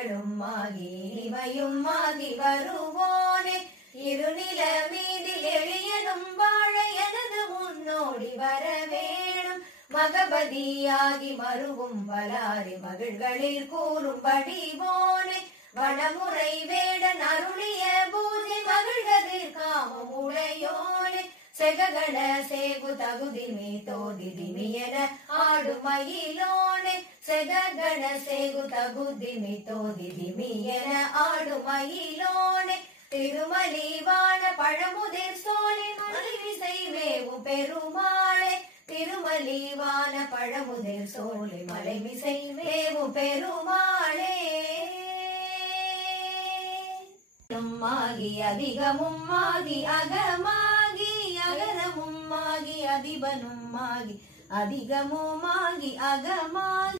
திங்களும் ஆகி இனிமையும் ஆகி வருவோனே இருநில மீதில் எளியனும் வாழ எனது முன்னோடி வரவேணும் மகபதியாகி மருவும் வளாரி மகிழ்களில் கூறும்படி போனே வடமுறை வேடன் அருளிய பூஜை மகிழ்கதிர் காமம் உடையோனே செககண சேகு தகுதிமி தோதிதிமி என ஆடுமயிலோனே செககண சேகு தகுதிமி தோதிதிமி என ஆடுமயிலோனே திருமலிவான பழமுதிர் சோழி மலைவிசை மேவும் பெருமாளே திருமலிவான பழமுதிர் சோழி மலைவிசை மேவும் பெருமாளே ஆகி அதிகமும் ஆகி அகமாகி அகரமும் ஆகி அதிபனும் ஆகி அதிகமும் ஆகி அகமாகி